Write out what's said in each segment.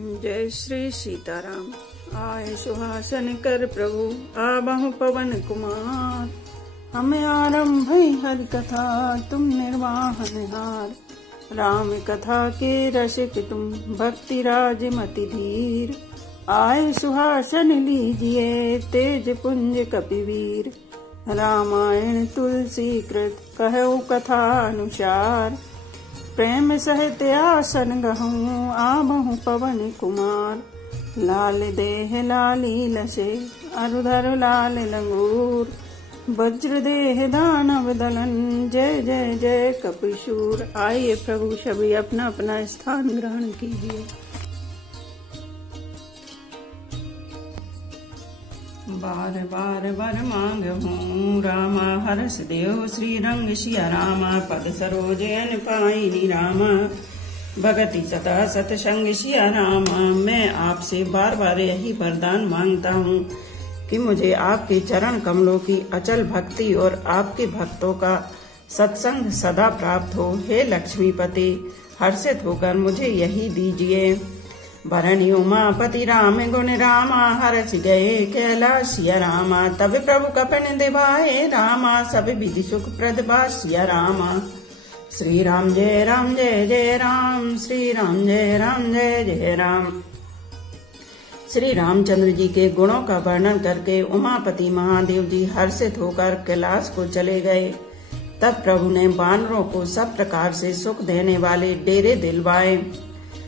जय श्री सीताराम। आए सुहासन कर प्रभु आबहु पवन कुमार। हमें आरंभ हरि कथा तुम निर्वाहन हार। राम कथा के रसिक तुम भक्ति राज मति धीर। आए सुहासन लीजिए तेज पुंज कपिवीर। रामायण तुलसी कृत कहु कथा अनुसार। प्रेम सहित आसन गहूँ आबहु पवन कुमार। लाल देह लाली लसे अरुधर लाल लंगूर। वज्र देह दानव दलन जय जय जय कपिशूर। आइए प्रभु सभी अपना अपना स्थान ग्रहण कीजिए। बार बार बर मांग हूँ रामा हरस देव श्री रंग सिया रामा। पद सरोज अन पाई रामा भगति सता सतसंग सिया रामा। मैं आपसे बार बार यही वरदान मांगता हूँ कि मुझे आपके चरण कमलों की अचल भक्ति और आपके भक्तों का सत्संग सदा प्राप्त हो। हे लक्ष्मीपति हर्षित होकर मुझे यही दीजिए। भरणी उमापति राम गुण रामा हर्ष गए कैलासिया रामा। तब प्रभु कपन दिवाए रामा सब विधि सुख प्रद बासिया रामा। श्री राम जय जय राम श्री राम जय जय राम। श्री रामचंद्र जी के गुणों का वर्णन करके उमापति महादेव जी हर्षित होकर कैलाश को चले गए। तब प्रभु ने बानरों को सब प्रकार से सुख देने वाले डेरे दिलवाए।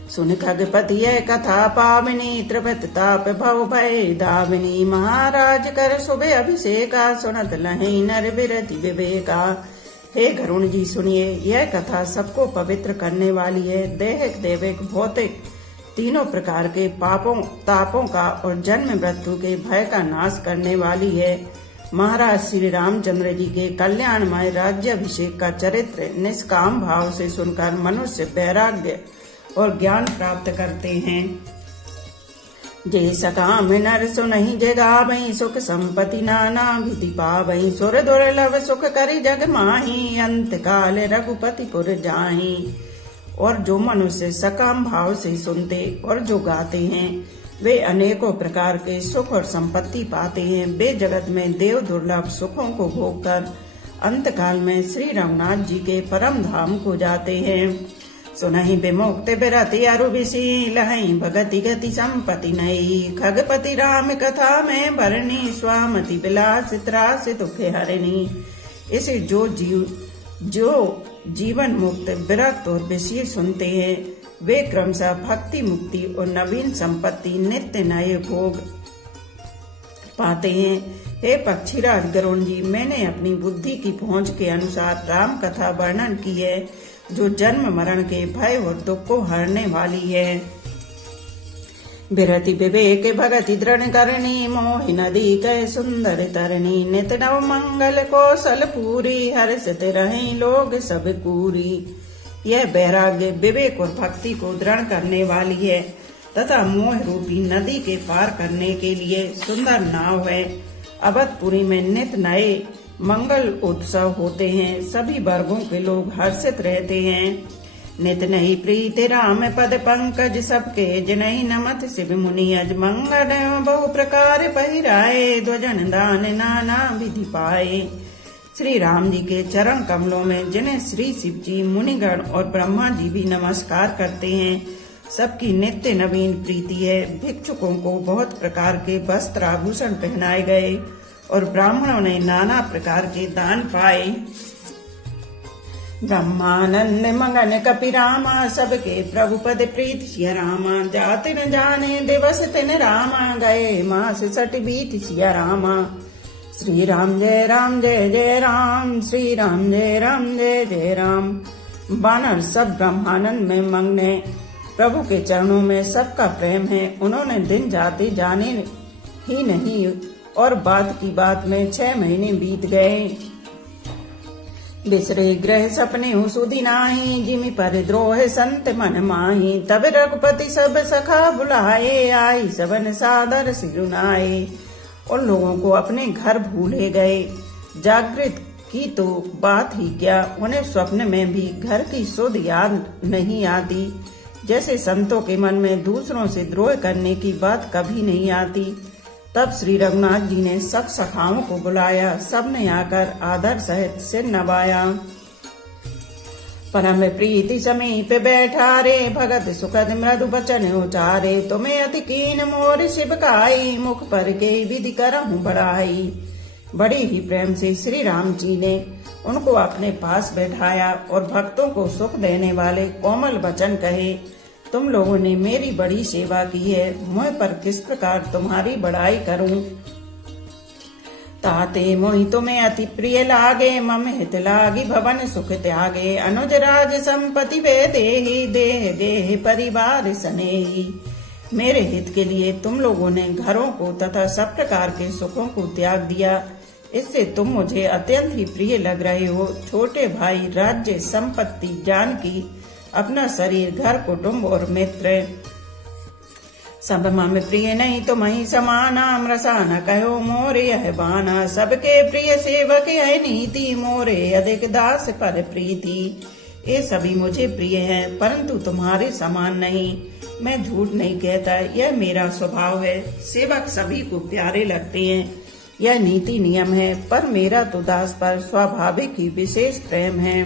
सुन खगपति यह कथा पावनी त्रिपत ताप भव भय दाविनी। महाराज कर सुबह अभिषेका सुनत लहि नर बिरति विवेका। हे गरुण जी सुनिए, यह कथा सबको पवित्र करने वाली है। दैहिक दैविक भौतिक तीनों प्रकार के पापों तापों का और जन्म मृत्यु के भय का नाश करने वाली है। महाराज श्री रामचंद्र जी के कल्याणमय राज्याभिषेक का चरित्र निष्काम भाव से सुनकर मनुष्य वैराग्य और ज्ञान प्राप्त करते हैं। जय सकाम नर सुनहि जगावहि सुख संपत्ति नाना विधि पावहि। सुर दुर्लभ सुख करि जग माहि अंत काल रघुपति पुर जाहि। और जो मनुष्य सकाम भाव से सुनते और जो गाते हैं वे अनेकों प्रकार के सुख और संपत्ति पाते हैं। वे जगत में देव दुर्लभ सुखों को भोगकर अंत काल में श्री रघुनाथ जी के परम धाम को जाते हैं। सुनहि विमुक्त बिरति अरु बिसी लहि भगति गति संपत्ति नई। खगपति राम कथा में भरनी स्वामति विलास त्रास दुख हरणी। इसे जो जीवन मुक्त विरक्त और विषय सुनते हैं वे क्रमशः भक्ति मुक्ति और नवीन संपत्ति नित्य नए भोग पाते हैं। हे पक्षीराज गरुण जी, मैंने अपनी बुद्धि की पहुंच के अनुसार राम कथा वर्णन की है जो जन्म मरण के भय और दुख को हरने वाली है। बिरति विवेक भगति दृढ़ करनी मोहि नदी कै सुंदर तरनी। नित नव मंगल कौशल पूरी हर्षित रहे लोग सब कूरी। यह वैराग्य विवेक और भक्ति को दृढ़ करने वाली है तथा मोह रूपी नदी के पार करने के लिए सुंदर नाव है। अवधपुरी में नित नए मंगल उत्सव होते हैं। सभी वर्गों के लोग हर्षित रहते हैं। नित नहीं प्रीति राम पद पंकज सबके जिनहि नमत शिव मुनि अज। मंगल बहु प्रकार पहिराए ध्वजन दान नाना विधि पाए। श्री राम जी के चरण कमलों में जिन्हें श्री शिव जी मुनिगण और ब्रह्मा जी भी नमस्कार करते हैं सबकी नित्य नवीन प्रीति है। भिक्षुकों को बहुत प्रकार के वस्त्र आभूषण पहनाए गए और ब्राह्मणों ने नाना प्रकार के दान पाए। ब्रह्मानंद मगन कपि रामा सबके प्रभु पद प्रीति सिया रामा। जाति न जाने दिवस तिन रामा गए मास सठ बीत सिया रामा। श्री राम जय जय राम श्री राम जय जय राम। बानर सब ब्रह्मानंद में मग्न प्रभु के चरणों में सबका प्रेम है। उन्होंने दिन जाते जाने ही नहीं और बात की बात में 6 महीने बीत गए। बिसरे ग्रह सपने सुधि नाही जिमि पर द्रोह संत मन माही। तब रघुपति सब सखा बुलाए आई सबन सादर सिरुनाए। उन लोगों को अपने घर भूले गए। जागृत की तो बात ही क्या, उन्हें स्वप्न में भी घर की सुध याद नहीं आती। जैसे संतों के मन में दूसरों से द्रोह करने की बात कभी नहीं आती। तब श्री रघुनाथ जी ने सब सखाओं को बुलाया। सबने आकर आदर सहित सिर नवाया। परम प्रीति समीप बैठा रे, भगत सुखद मृदु बचन उचारे। तुम्हें अति कीन मोर शिवकाई, मुख पर के विधि करहूं बढ़ाई। बड़े ही प्रेम से श्री राम जी ने उनको अपने पास बैठाया और भक्तों को सुख देने वाले कोमल वचन कहे। तुम लोगों ने मेरी बड़ी सेवा की है, मुझ पर किस प्रकार तुम्हारी बड़ाई करूं। ताते मोहि तुम्हें अति प्रिय लागे, मम हित लागी भवन सुख त्यागे। अनुज राज संपत्ति वे देहि, देह गेह परिवार स्नेही। मेरे हित के लिए तुम लोगों ने घरों को तथा सब प्रकार के सुखों को त्याग दिया। इससे तुम मुझे अत्यंत ही प्रिय लग रहे हो। छोटे भाई, राज्य, संपत्ति, जानकी, अपना शरीर, घर, कुटुंब और मित्र सब मम प्रिय नहीं तुम्हीं समाना। मृषा न कहो मोरे यह बाना, सबके प्रिय सेवक है नीति। मोरे अधिक दास पर प्रीति। ये सभी मुझे प्रिय हैं, परंतु तुम्हारे समान नहीं। मैं झूठ नहीं कहता, यह मेरा स्वभाव है। सेवक सभी को प्यारे लगते हैं, यह नीति नियम है। पर मेरा तो दास पर स्वाभाविक ही विशेष प्रेम है।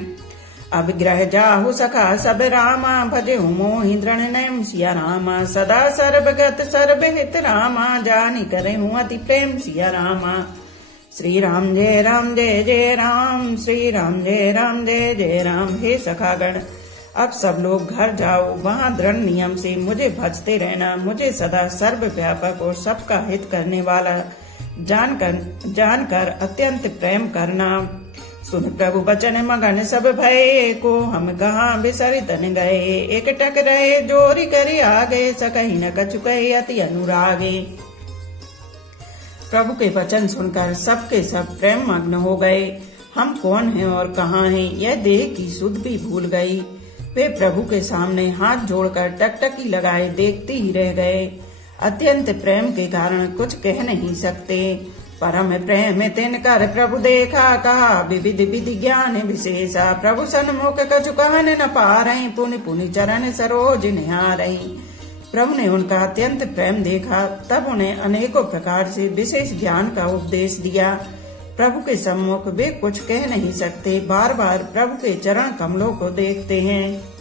अभिग्रह जाहु सखा सब रामा, भजे मोहि दृढ़ नयन सिया रामा। सदा सर्वगत सर्वहित रामा, जानी करे हूँ अति प्रेम सिया रामा। श्री राम जय राम जय जय राम, श्री राम जय राम जय जय राम। हे सखागण, अब सब लोग घर जाओ, वहाँ दृढ़ नियम से मुझे भजते रहना। मुझे सदा सर्वव्यापक और सबका हित करने वाला जानकर अत्यंत प्रेम करना। सुन प्रभु बचन मगन सब भये, को हम कहाँ बिसरितन गए। एकटक रहे जोरी करे आगे, सकही न कछु कहे अति अनुरागे। प्रभु के वचन सुनकर सबके सब प्रेम मग्न हो गए। हम कौन हैं और कहाँ हैं, यह देह की सुध भी भूल गई। वे प्रभु के सामने हाथ जोड़कर टकटकी लगाए देखते ही रह गए। अत्यंत प्रेम के कारण कुछ कह नहीं सकते। परम प्रेम तिनकर प्रभु देखा, कहा विविध विधि ज्ञान विशेषा। प्रभु सन्मुख कछु कहन न पारहीं, पुनि पुनि चरण सरोज निहारहीं। प्रभु ने उनका अत्यंत प्रेम देखा, तब उन्हें अनेकों प्रकार से विशेष ज्ञान का उपदेश दिया। प्रभु के सम्मुख वे कुछ कह नहीं सकते, बार बार प्रभु के चरण कमलों को देखते हैं।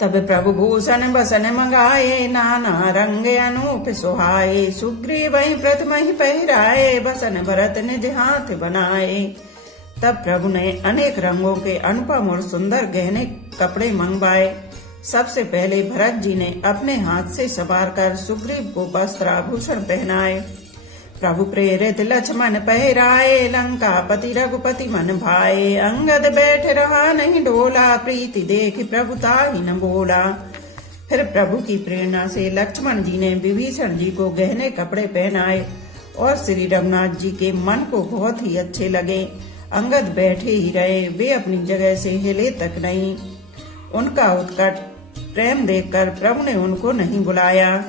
तब प्रभु भूषण बसन मंगाए, नाना रंग अनूप सुहाए। सुग्रीव प्रथम ही पहराए, बसन भरत निज हाथ बनाए। तब प्रभु ने अनेक रंगों के अनुपम और सुंदर गहने कपड़े मंगवाए। सबसे पहले भरत जी ने अपने हाथ से सवार कर सुग्रीव को वस्त्राभूषण पहनाए। प्रभु प्रेरित लक्ष्मण पहराए, लंका पति रघुपति मन भाए। अंगद बैठ रहा नहीं डोला, प्रीति देख प्रभु ताहि न बोला। फिर प्रभु की प्रेरणा से लक्ष्मण जी ने विभीषण जी को गहने कपड़े पहनाए और श्री रघुनाथ जी के मन को बहुत ही अच्छे लगे। अंगद बैठे ही रहे, वे अपनी जगह से हिले तक नहीं। उनका उत्कट प्रेम देखकर प्रभु ने उनको नहीं बुलाया।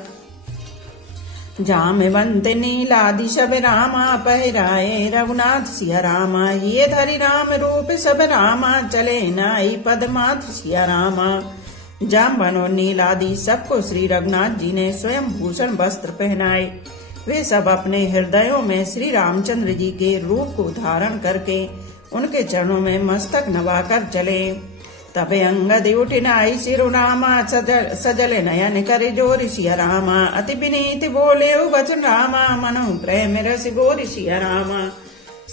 जाम बंत नीलादि सब रामा, पहराए रघुनाथ सिया रामा। ये धरि राम रूप सब रामा, चले नाई पदमाथ सिया रामा। जामवन और नीलादि सबको श्री रघुनाथ जी ने स्वयं भूषण वस्त्र पहनाए। वे सब अपने हृदयों में श्री रामचंद्र जी के रूप को धारण करके उनके चरणों में मस्तक नवाकर चले। तबे अंगद उठिनाई सिरुनामा, सजल नयन करे जोरि सिया रामा। अति विनीत बोले वचन रामा, मनो प्रेम रस गोरि सिया रामा।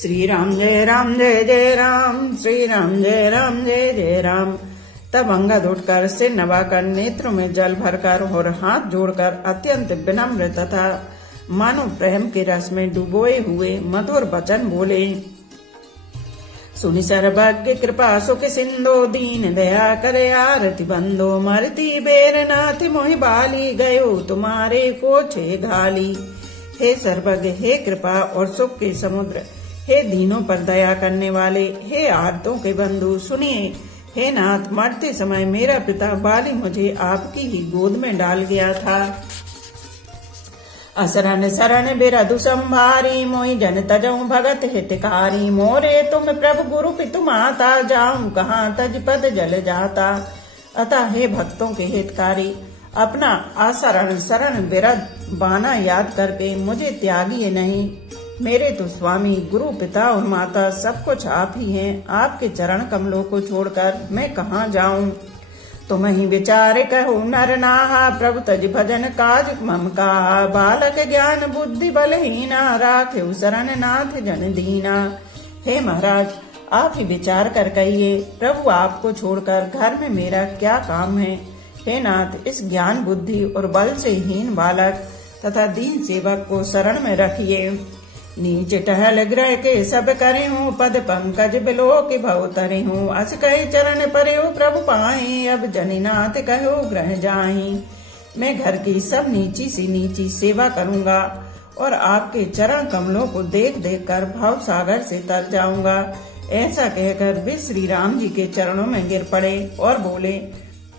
श्री राम जय जय राम, श्री राम जय जय राम। तब अंगद उठकर सिर नवाकर, नेत्रों में जल भरकर और हाथ जोड़कर अत्यंत विनम्र तथा मानो प्रेम के रस में डुबोए हुए मधुर वचन बोले। सुनि सर्वज्ञ कृपा सुख सिंधो, दीन दया करे आरती बंदो। मरती बेर नाथ मोहि बाली, गयो तुम्हारे कोछे घाली। हे सर्वज्ञ, हे कृपा और सुख के समुद्र, हे दीनों पर दया करने वाले, हे आर्तों के बंधु, सुनिए। हे नाथ, मरते समय मेरा पिता बाली मुझे आपकी ही गोद में डाल गया था। असरन शरण बिरधु संभारी, मोहि जन तजऊ भगत हितकारी। मोरे तुम प्रभु गुरु पितु माता, जाऊं कहाँ तज पद जल जाता। अतः हे भक्तों के हितकारी, अपना आसरण शरण विरद बाना याद करके मुझे त्यागिए नहीं। मेरे तो स्वामी गुरु पिता और माता सब कुछ आप ही हैं। आपके चरण कमलों को छोड़कर मैं कहाँ जाऊं। तुम ही विचार कहो नर नाहा, प्रभु तज भजन काज मम का। बालक ज्ञान बुद्धि बलहीना, राखे शरण नाथ जन दीना। हे महाराज, आप ही विचार कर कहिए, प्रभु आपको छोड़कर घर में मेरा क्या काम है। हे नाथ, इस ज्ञान बुद्धि और बल से हीन बालक तथा दीन सेवक को शरण में रखिए। नीचे टहल ग्रह के सब करे हूँ, पद पंकज बिलो के भव तरे हूँ। अस कहे चरण परे हो प्रभु पाए, अब जनिनाथ कहो ग्रह जाहि। मैं घर की सब नीची सी नीची सेवा करूँगा और आपके चरण कमलों को देख देख कर भाव सागर से तर जाऊंगा। ऐसा कहकर वे श्री राम जी के चरणों में गिर पड़े और बोले,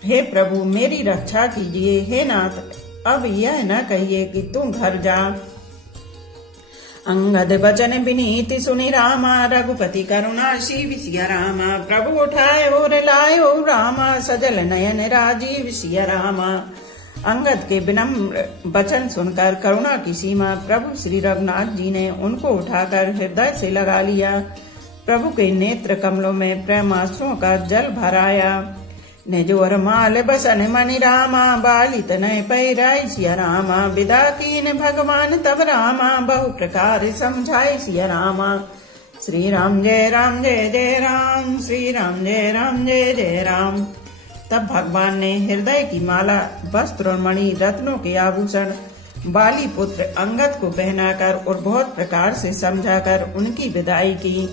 हे प्रभु मेरी रक्षा कीजिए। हे नाथ, अब यह न कहिए कि तू घर जा। अंगद बचन विनीति सुनि रामा, रघुपति करुणा शीव सिया रामा। प्रभु उठाए और लाए ओ रामा, सजल नयन राजीव सिया रामा। अंगद के विनम्र वचन सुनकर करुणा की सीमा प्रभु श्री रघुनाथ जी ने उनको उठाकर हृदय से लगा लिया। प्रभु के नेत्र कमलों में प्रेमाश्रुओं का जल भराया। निजोर माल बसन मणि रामा, बाली तनय पैराय सिया रामा। विदा कीन भगवान तब रामा, बहु प्रकार समझाए सिया रामा। श्री राम जय जय राम, श्री राम जय जय राम। तब भगवान ने हृदय की माला, वस्त्र और मणि, रत्नों के आभूषण बाली पुत्र अंगद को पहनाकर और बहुत प्रकार से समझाकर उनकी विदाई की।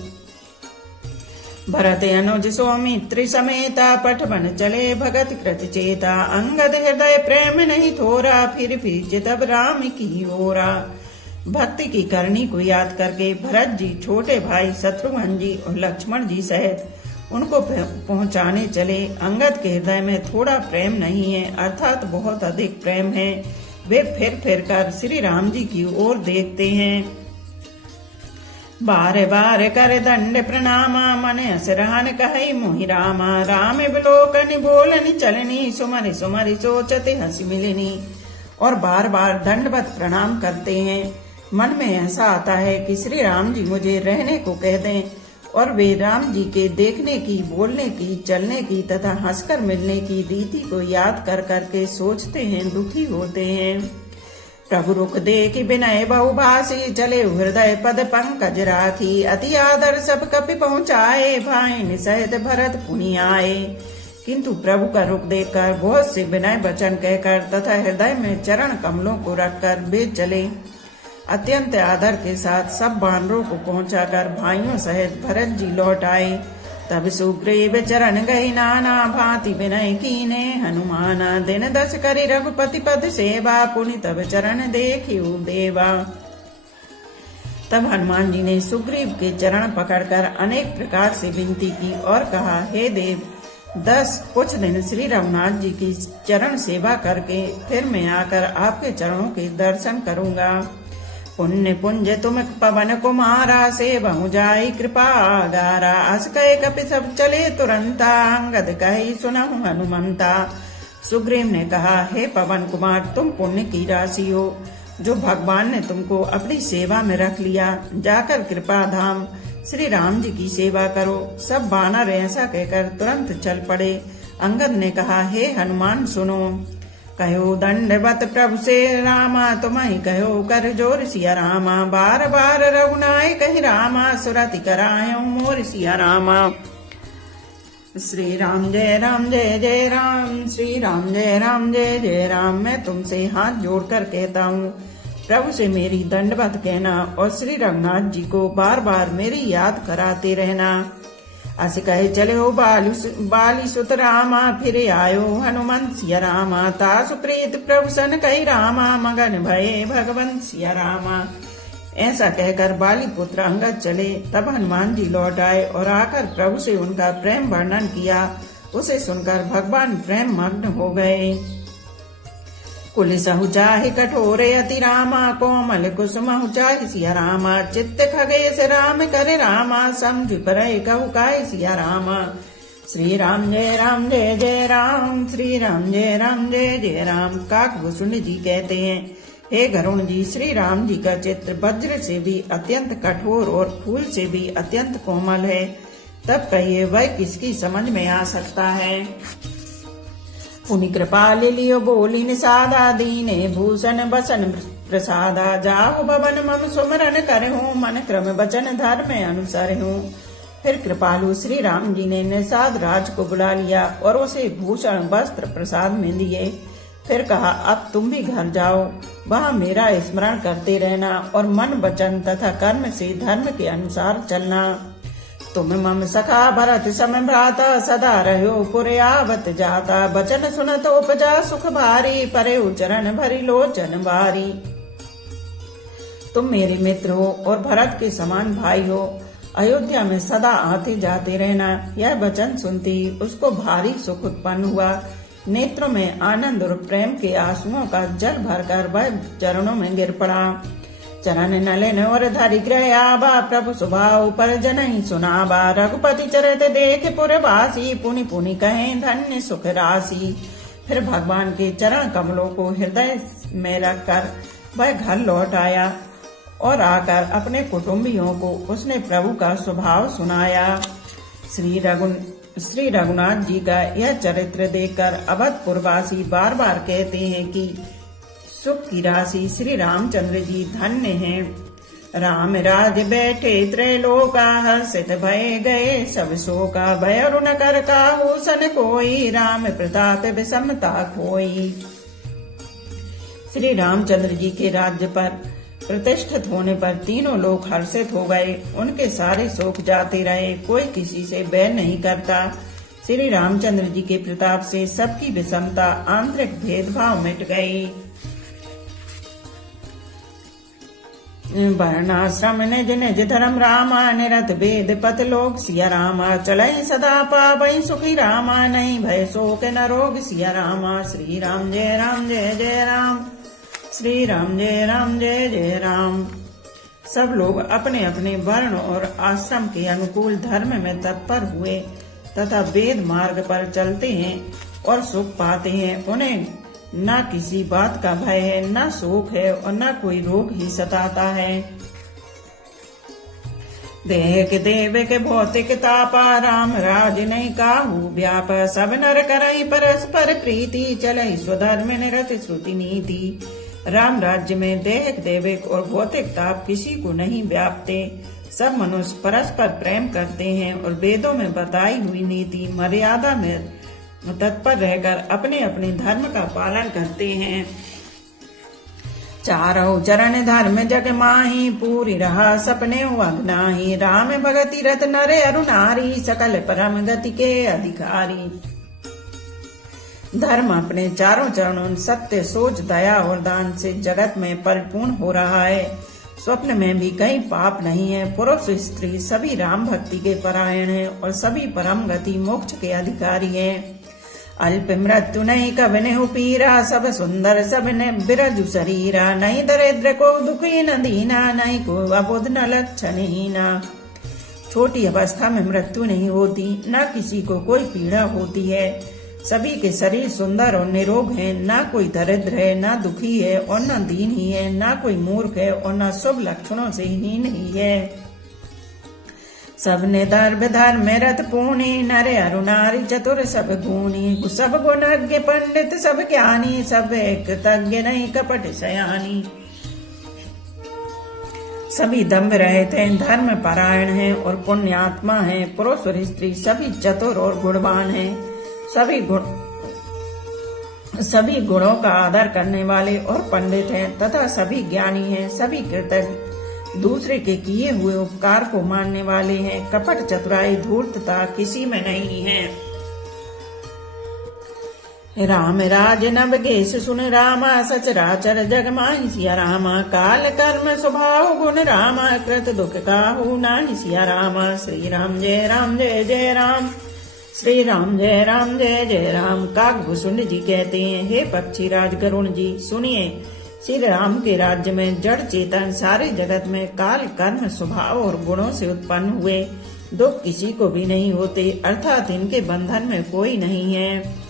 भरत अनुज सौमित्र समेता, पठवन चले भगत कृत चेता। अंगद हृदय प्रेम नहीं थोरा, फिर चितब राम की ओरा। भक्ति की करनी को याद करके भरत जी, छोटे भाई शत्रुघ्न जी और लक्ष्मण जी सहित उनको पहुंचाने चले। अंगद के हृदय में थोड़ा प्रेम नहीं है, अर्थात बहुत अधिक प्रेम है। वे फिर कर श्री राम जी की ओर देखते हैं। बार बार कर दंड प्रणामा, मन असरहन कहि मोहि रामा। राम बिलोकनि बोलनि चलनी, सुमरि सुमरि सोचते हंसी मिलनी। और बार बार दंडवत प्रणाम करते हैं। मन में ऐसा आता है कि श्री राम जी मुझे रहने को कह दें। और वे राम जी के देखने की, बोलने की, चलने की तथा हंसकर मिलने की रीति को याद कर करके सोचते हैं, दुखी होते हैं। प्रभु रुख देख विनय बहुभाषी, चले हृदय पद पंकज राखी। अति आदर सब कपि पहुँचाए, भाई सहित भरत पुनि आए। किंतु प्रभु का रुख देखकर बहुत से विनय वचन कहकर तथा हृदय में चरण कमलों को रखकर वे चले। अत्यंत आदर के साथ सब वानरों को पहुंचाकर भाइयों सहित भरत जी लौट आए। तब सुग्रीव चरण गई नाना, भांति विनय कीने हनुमाना। दिन 10 करी रघुपति पद सेवा, पुनि तब चरण देखियो देवा। तब हनुमान जी ने सुग्रीव के चरण पकड़कर अनेक प्रकार से विनती की और कहा, हे देव, 10 कुछ दिन श्री रघुनाथ जी की चरण सेवा करके फिर मैं आकर आपके चरणों के दर्शन करूंगा। पुण्य पुंज तुम पवन कुमारा, से बहु जाई कृपा आगारा। अस कहे कपि सब चले तुरंता, अंगद कही सुनहु हनुमंता। सुग्रीव ने कहा, हे पवन कुमार, तुम पुण्य की राशि हो, जो भगवान ने तुमको अपनी सेवा में रख लिया। जाकर कृपा धाम श्री राम जी की सेवा करो। सब वानर ऐसा कहकर तुरंत चल पड़े। अंगद ने कहा, हे हनुमान सुनो। कहो दंडवत प्रभु से रामा, तुम्हें कहो कर जोर सिया रामा। बार बार रघुनाय कहि रामा, सुरति करायो मोर सिया रामा। श्री राम जय जय राम, श्री राम जय जय राम। मैं तुमसे हाथ जोड़कर कहता हूँ, प्रभु से मेरी दंडवत कहना और श्री रघुनाथ जी को बार बार मेरी याद कराते रहना। अस कहे चले हो बाली सुत रामा, फिर आयो हनुमंत सिया रामा। तासु प्रीत प्रभु सन कही रामा, मगन भये भगवंत सिया रामा। ऐसा कहकर बाली पुत्र अंगद चले। तब हनुमान जी लौट आए और आकर प्रभु से उनका प्रेम वर्णन किया। उसे सुनकर भगवान प्रेम मग्न हो गए। कुलिसहु चाहि कठोरे अति रामा, कोमल कुसुमहु चाहि सिया रामा। चित्त खगेश राम करे रामा, समझ परय कहु काय सिया रामा। श्री राम जय जय राम, श्री राम जय जय राम। काकभूषुंड जी कहते हैं, हे गरुण जी, श्री राम जी का चित्र वज्र से भी अत्यंत कठोर और फूल से भी अत्यंत कोमल है। तब कहिए वह किसकी समझ में आ सकता है। पुनि कृपा लियो बोली निषादा, दीने भूषण बसन प्रसादा। जाहु भवन मम सुमरन करहूँ, मन क्रम वचन धर्म अनुसार हूँ। फिर कृपालु श्री राम जी ने निषाद राज को बुला लिया और उसे भूषण वस्त्र प्रसाद में दिए। फिर कहा, अब तुम भी घर जाओ, वहाँ मेरा स्मरण करते रहना और मन वचन तथा कर्म से धर्म के अनुसार चलना। तुम मम सखा भरत सम भ्राता, सदा रहो पुर आवत जाता। वचन सुनत उपजा सुख भारी, परे उचरण भरी लोचन बारी। तुम मेरे मित्र हो और भरत के समान भाई हो। अयोध्या में सदा आते जाते रहना। यह वचन सुनती उसको भारी सुख उत्पन्न हुआ। नेत्रों में आनंद और प्रेम के आंसुओं का जल भरकर वह चरणों में गिर पड़ा। चरण नलिन और धरि गृह आबा, प्रभु स्वभाव पर जनहि सुनाबा। रघुपति चरित देख पुरवासी, पुनि पुनि कहें धन्य सुख राशि। फिर भगवान के चरण कमलों को हृदय में रखकर वह घर लौट आया और आकर अपने कुटुंबियों को उसने प्रभु का स्वभाव सुनाया। श्री रघुनाथ जी का यह चरित्र देखकर अवधपुरवासी बार बार कहते हैं कि सुख की राशि श्री रामचंद्र जी धन्य हैं। राम राज बैठे त्रैलोका, हर्षित भय गए सब शोका। भय अरुण कर काहू सन कोई, राम प्रताप विषमता खोई। श्री रामचंद्र जी के राज्य पर प्रतिष्ठित होने पर तीनों लोग हर्षित हो गए। उनके सारे शोक जाते रहे, कोई किसी से बैर नहीं करता। श्री रामचंद्र जी के प्रताप से सबकी विषमता, आंतरिक भेदभाव मिट गई। वर्णाश्रम निज निज धर्म रामा, निरत वेद पत लोक सिया रामा। चलहि सदा पावहि सुखी रामा, नहीं भय शोक न रोग सिया रामा। श्री राम जय जय राम, श्री राम जय जय राम। सब लोग अपने अपने वर्ण और आश्रम के अनुकूल धर्म में तत्पर हुए तथा वेद मार्ग पर चलते हैं और सुख पाते हैं। उन्हें न किसी बात का भय है, न शोक है और न कोई रोग ही सताता है। देह के देव के भौतिक तापा, राम राज नहीं काहू व्याप। सब नर करई परस्पर प्रीति, चलई स्वधर्म निरत श्रुति नीति। राम राज्य में दैहिक दैविक और भौतिक ताप किसी को नहीं व्यापते। सब मनुष्य परस्पर प्रेम करते हैं और वेदों में बताई हुई नीति मर्यादा में तत्पर रहकर अपने अपने धर्म का पालन करते हैं। चारों चरण धर्म जग माही, पूरी रहा सपने अगनाही। राम भगति रत नरे अरु नारी, सकल परम गति के अधिकारी। धर्म अपने चारों चरणों सत्य सोच दया और दान से जगत में परिपूर्ण हो रहा है। स्वप्न में भी कहीं पाप नहीं है। पुरुष स्त्री सभी राम भक्ति के परायण हैं और सभी परम गति मोक्ष के अधिकारी हैं। अल्प मृत्यु नहीं कबने पीरा, सब सुंदर सब ने बिरजु शरीरा। नहीं दरिद्र को दुखी न दीना, नहीं को अबुध न लक्षणहीना। छोटी अवस्था में मृत्यु नहीं होती, न किसी को कोई पीड़ा होती है। सभी के शरीर सुंदर और निरोग हैं। न कोई दरिद्र है, न दुखी है और न दीन ही है। न कोई मूर्ख है और न शुभ लक्षणों से हीन ही है। सब ने धर्म रत पूर्णी, नरे अरु नारी चतुर सब गुणी। सब गुणज्ञ पंडित सब ज्ञानी, सब कृतज्ञ नहीं कपट सयानी। सभी दम्भ रहित हैं, धर्म परायण हैं और पुण्यात्मा हैं। पुरुष और स्त्री सभी चतुर और गुणवान हैं। सभी गुणों का आदर करने वाले और पंडित हैं तथा सभी ज्ञानी हैं। सभी कृतज्ञ, दूसरे के किए हुए उपकार को मानने वाले हैं। कपट चतुराई धूर्तता किसी में नहीं है। राम राज नभ गेश सुन रामा, सचराचर जग माहि सिया रामा। काल कर्म स्वभाव गुण रामा, कृत दुख काहू नाहि सिया रामा। श्री राम जय जय राम, श्री राम जय जय राम। काकभूषुंड जी कहते हैं, हे पक्षी राज गरुण जी, सुनिए। श्री राम के राज्य में जड़ चेतन सारे जगत में काल कर्म स्वभाव और गुणों से उत्पन्न हुए। दुख किसी को भी नहीं होते, अर्थात इनके बंधन में कोई नहीं है।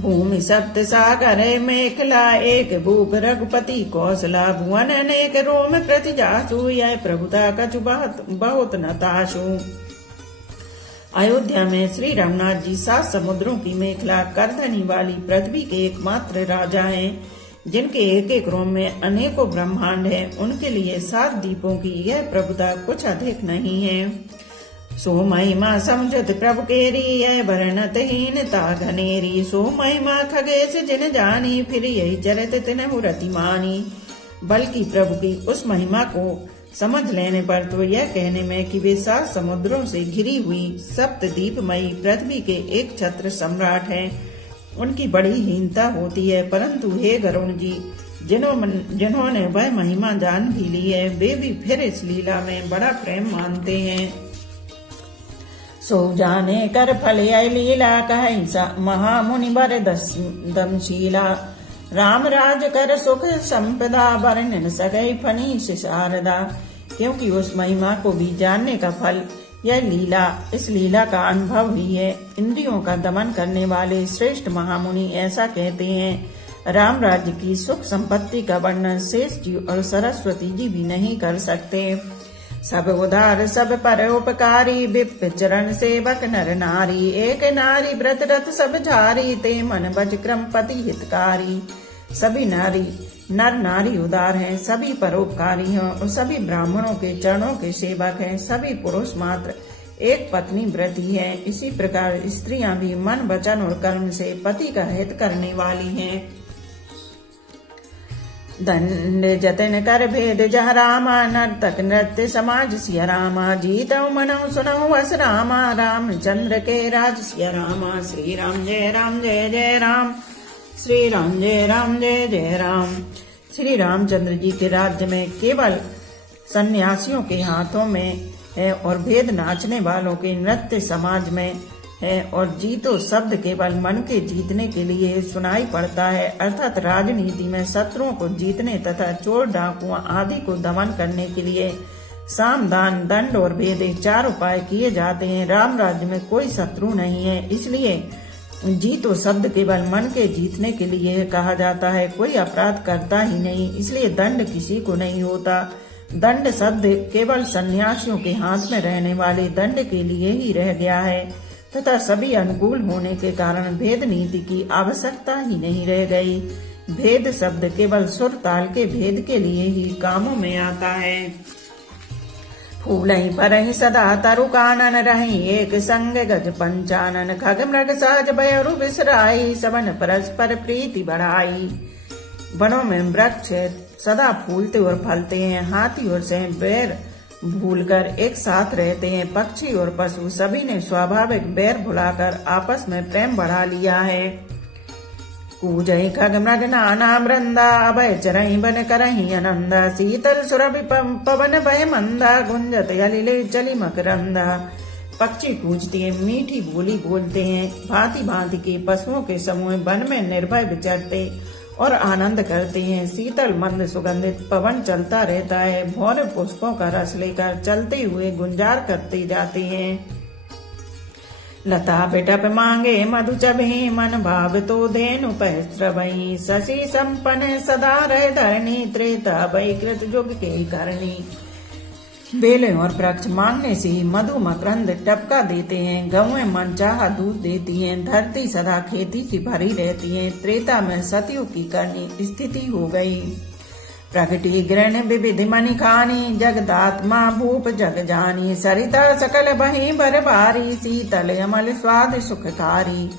भूमि सप्त सागर मेखला, एक भूप रघुपति कौशला, भुवन अनेक रोम प्रति जासु, यह प्रभुता कछु बहुत न तासु। अयोध्या में श्री रघुनाथ जी 7 समुद्रों की मेखला करधनी वाली पृथ्वी के एकमात्र राजा हैं, जिनके एक एक रोम में अनेकों ब्रह्मांड हैं। उनके लिए 7 दीपों की यह प्रभुता कुछ अधिक नहीं है। सो महिमा समझत प्रभु केरी, यह वर्णत हीनता घनेरी, सो महिमा खगेश जिन जानी, फिर यही चरित तिनहु रति मानी। बल्कि प्रभु की उस महिमा को समझ लेने पर तो यह कहने में कि वे 7 समुद्रों से घिरी हुई सप्तदीपमयी पृथ्वी के एक छत्र सम्राट हैं, उनकी बड़ी हीनता होती है। परंतु हे गरुण जी, जिन्होंने वह महिमा जान भी ली है, वे भी फिर इस लीला में बड़ा प्रेम मानते हैं। सो जाने कर फल यह लीला, कहि महामुनि बर दमशीला, राम राज कर सुख संपदा, वर्णन सगई फनीश शारदा। क्योंकि उस महिमा को भी जानने का फल यह लीला, इस लीला का अनुभव ही है। इंद्रियों का दमन करने वाले श्रेष्ठ महामुनि ऐसा कहते हैं, राम राज्य की सुख संपत्ति का वर्णन शेष जी और सरस्वती जी भी नहीं कर सकते। सब उदार सब पर उपकारी, विप चरण सेवक नर नारी, एक नारी व्रत रत सब झारी, ते मन बज क्रम पति हितकारी। सभी नारी नर नारी उदार हैं, सभी परोपकारी हैं और सभी ब्राह्मणों के चरणों के सेवक हैं। सभी पुरुष मात्र एक पत्नी व्रती है। इसी प्रकार स्त्रियां भी मन वचन और कर्म से पति का हित करने वाली हैं। दंड जतन कर भेद जह रामा, नर्तक नृत्य समाज सिया रामा, जीतऊ मनऊ सुनऊ वस रामा, रामचंद्र के राज सिया रामा। श्री राम जय जय राम, श्री राम जय जय राम। श्री रामचंद्र जी के राज्य में केवल सन्यासियों के हाथों में है और भेद नाचने वालों के नृत्य समाज में है, और जीतो शब्द केवल मन के जीतने के लिए सुनाई पड़ता है। अर्थात राजनीति में शत्रुओं को जीतने तथा चोर डाकुओं आदि को दमन करने के लिए साम दान दंड और भेद 4 उपाय किए जाते हैं। राम राज्य में कोई शत्रु नहीं है, इसलिए जीतो शब्द केवल मन के जीतने के लिए कहा जाता है। कोई अपराध करता ही नहीं, इसलिए दंड किसी को नहीं होता। दंड शब्द केवल सन्यासियों के हाथ में रहने वाले दंड के लिए ही रह गया है तथा सभी अनुकूल होने के कारण भेद नीति की आवश्यकता ही नहीं रह गई। भेद शब्द केवल सुर ताल के भेद के लिए ही कामों में आता है। फूलहि परहि सदा तरु कानन, रहि एक संग गज पंचानन, खग मृग सहज भयरु बिसराई, सबन परस्पर प्रीति बढ़ाई। वनों में वृक्ष सदा फूलते और फलते हैं, हाथी और सह बैर भूलकर एक साथ रहते हैं। पक्षी और पशु सभी ने स्वाभाविक बैर भुलाकर आपस में प्रेम बढ़ा लिया है। कूजहि खग मृग नाना वृंदा, अभय चरहि बन करहि आनंदा, शीतल सुरभि पवन भय मंदा, गुंजत यलिले चली मकरंदा। पक्षी कूजते हैं, मीठी बोली बोलते हैं, भांति भांति के पशुओं के समूह वन में निर्भय विचरते और आनंद करते हैं। शीतल मंद सुगंधित पवन चलता रहता है, भौर पुष्पों का रस लेकर चलते हुए गुंजार करते जाते हैं। लता बिटप मांगे मधु चबहि, मन भाव तो धेनु सहस्त्रभि, शशि संपन्न सदा रह धरणी, त्रेता वैकृत जुग के करणी। बेलें और वृक्ष मांगने से ही मधु मकरंद टपका देते हैं, गौएं मनचाहा दूध देती हैं, धरती सदा खेती से भरी रहती है। त्रेता में सतयुग की करनी स्थिति हो गई। प्रगति ग्रहण विविधि मनि खानी, जगदात्मा भूप जग जानी, सरिता सकल बहि भर भारी, शीतल अमल स्वाद सुखकारी।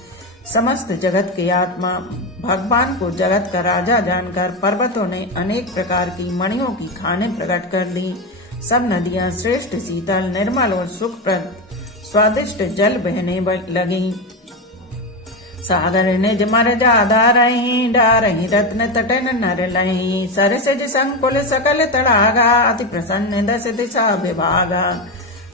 समस्त जगत के आत्मा भगवान को जगत का राजा जानकर पर्वतों ने अनेक प्रकार की मणियों की खाने प्रकट कर दी। सब नदियां श्रेष्ठ शीतल निर्मल और सुखप्रद स्वादिष्ट जल बहने लगी। सागर निज मर जादा रही, डारही रत्न तटन नर लही, सरसज संकुल सकल तड़ागा, अति प्रसन्न दस दिशा विभागा।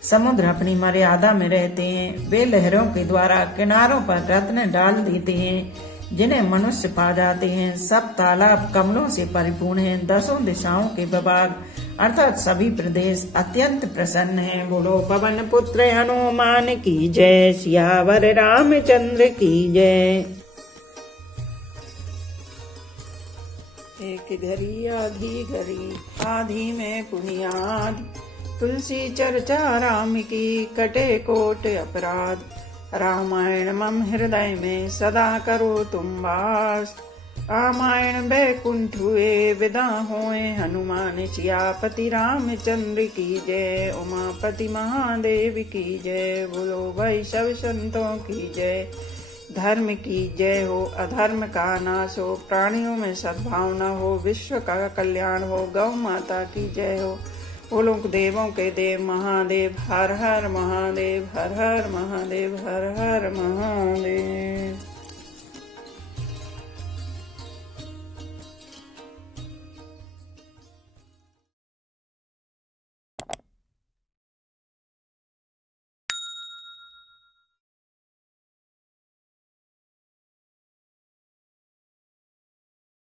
समुद्र अपनी मर्यादा में रहते हैं, वे लहरों के द्वारा किनारों पर रत्न डाल देते हैं, जिन्हें मनुष्य पा जाते हैं। सब तालाब कमलों से परिपूर्ण हैं, 10 दिशाओं के विभाग अर्थात सभी प्रदेश अत्यंत प्रसन्न हैं। बोलो पवन पुत्र हनुमान की जय, सियावर रामचंद्र की जय। एक घड़ी आधी में पुनियाद, तुलसी चर्चा राम की कटे कोट अपराध। रामायण मम हृदय में सदा करो तुम वास, रामायण बैकुंठ हुए विदा होए हनुमान। सियापति रामचंद्र की जय, उमापति महादेव की जय। बोलो भाई सब संतों की जय। धर्म की जय हो, अधर्म का नाश हो, प्राणियों में सद्भावना हो, विश्व का कल्याण हो, गौ माता की जय हो। बोलो देवों के देव महादेव, हर हर महादेव, हर हर महादेव, हर हर महादेव।